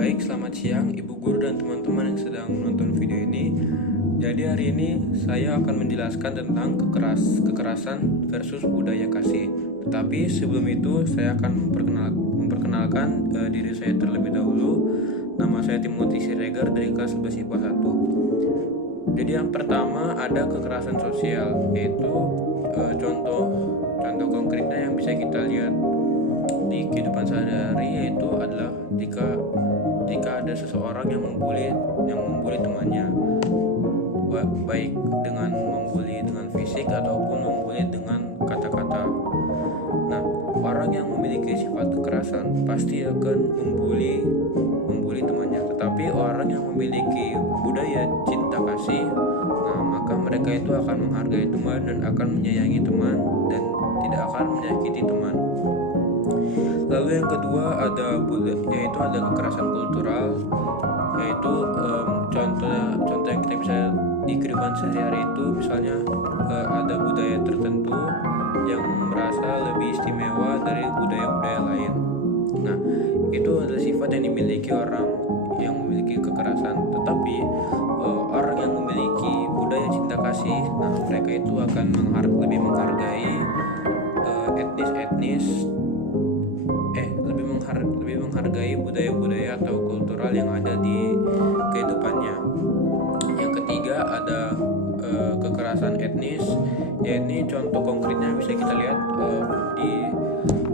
Baik, selamat siang Ibu Guru dan teman-teman yang sedang menonton video ini. Jadi hari ini saya akan menjelaskan tentang kekerasan versus budaya kasih. Tetapi sebelum itu saya akan memperkenalkan diri saya terlebih dahulu. Nama saya Timothy Siregar dari kelas 11 IPA 1. Jadi yang pertama ada kekerasan sosial, yaitu contoh konkretnya yang bisa kita lihat di kehidupan sehari-hari, yaitu adalah jika ada seseorang yang membuli temannya, baik dengan membuli dengan fisik ataupun membuli dengan kata-kata. Nah, orang yang memiliki sifat kekerasan pasti akan membuli temannya. Tetapi orang yang memiliki budaya cinta kasih, maka mereka itu akan menghargai teman dan akan menyayangi teman dan tidak akan menyakiti teman. Lalu yang kedua yaitu ada kekerasan kultural, yaitu contoh yang kita bisa di kehidupan sehari-hari itu, misalnya ada budaya tertentu yang merasa lebih istimewa dari budaya-budaya lain. Nah, itu adalah sifat yang dimiliki orang yang memiliki kekerasan. Tetapi orang yang memiliki budaya cinta kasih, mereka itu akan lebih menghargai lebih menghargai budaya-budaya atau kultural yang ada di kehidupannya. Yang ketiga ada kekerasan etnis, yaitu contoh konkretnya bisa kita lihat di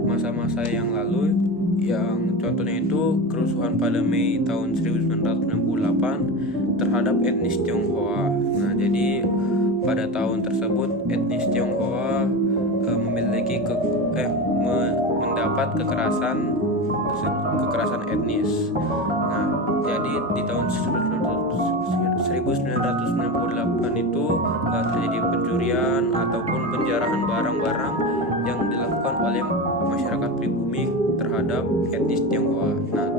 masa-masa yang lalu, yang contohnya itu kerusuhan pada Mei tahun 1968 terhadap etnis Tionghoa. Nah, jadi pada tahun tersebut etnis Tionghoa mendapat kekerasan etnis. Nah, jadi di tahun 1998 itu terjadi pencurian ataupun penjarahan barang-barang yang dilakukan oleh masyarakat pribumi terhadap etnis Tionghoa. Nah,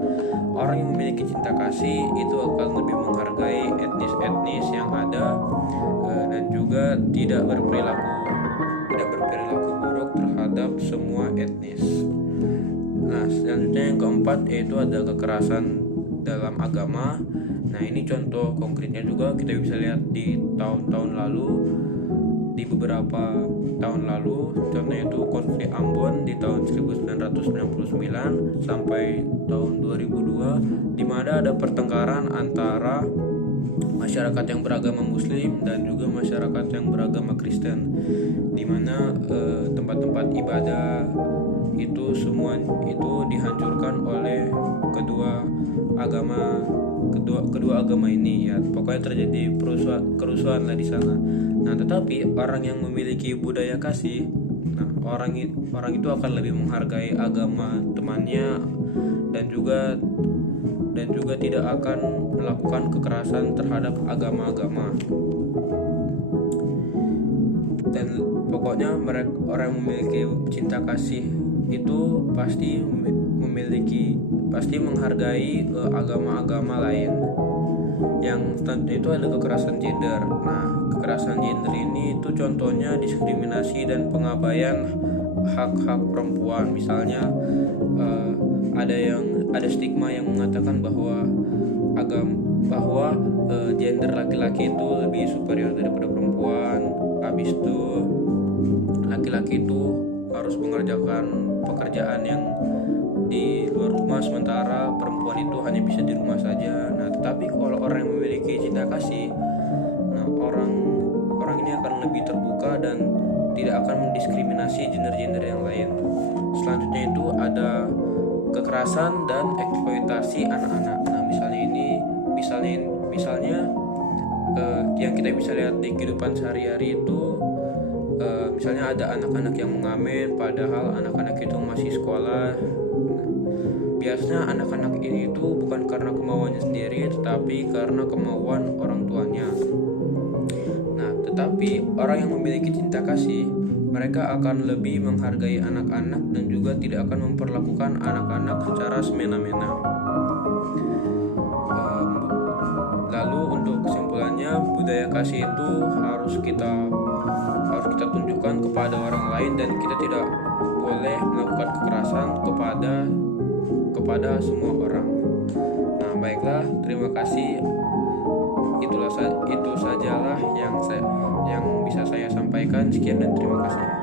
orang yang memiliki cinta kasih itu akan lebih menghargai etnis-etnis yang ada dan juga tidak berperilaku buruk terhadap semua etnis. Nah, selanjutnya yang keempat yaitu ada kekerasan dalam agama. Nah, ini contoh konkretnya juga kita bisa lihat di beberapa tahun lalu. Contohnya itu konflik Ambon di tahun 1999 sampai tahun 2002, di mana ada pertengkaran antara masyarakat yang beragama Muslim dan juga masyarakat yang beragama Kristen, di mana tempat-tempat ibadah itu semua itu dihancurkan oleh kedua agama ini, ya pokoknya terjadi kerusuhan lah di sana. Nah, tetapi orang yang memiliki budaya kasih, orang itu akan lebih menghargai agama temannya dan juga tidak akan melakukan kekerasan terhadap agama-agama. Dan pokoknya orang yang memiliki cinta kasih itu pasti menghargai agama-agama lain. Yang tentu itu ada kekerasan gender. Nah, kekerasan gender ini itu contohnya diskriminasi dan pengabaian hak-hak perempuan. Misalnya ada stigma yang mengatakan bahwa gender laki-laki itu lebih superior daripada perempuan. Habis itu laki-laki itu harus mengerjakan pekerjaan yang di luar rumah, sementara perempuan itu hanya bisa di rumah saja. Nah, tetapi kalau orang yang memiliki cinta kasih, orang ini akan lebih terbuka dan tidak akan mendiskriminasi gender-gender yang lain. Selanjutnya itu ada kekerasan dan eksploitasi anak-anak. Nah, misalnya yang kita bisa lihat di kehidupan sehari-hari itu, misalnya ada anak-anak yang mengamen padahal anak-anak itu masih sekolah. Biasanya anak-anak ini itu bukan karena kemauannya sendiri, tetapi karena kemauan orang tuanya. Nah, tetapi orang yang memiliki cinta kasih, mereka akan lebih menghargai anak-anak dan juga tidak akan memperlakukan anak-anak secara semena-mena. Lalu untuk kesimpulannya, budaya kasih itu harus kita tunjukkan kepada orang lain, dan kita tidak boleh melakukan kekerasan kepada semua orang. Nah, Baiklah, terima kasih. Itu sajalah yang bisa saya sampaikan. Sekian dan terima kasih.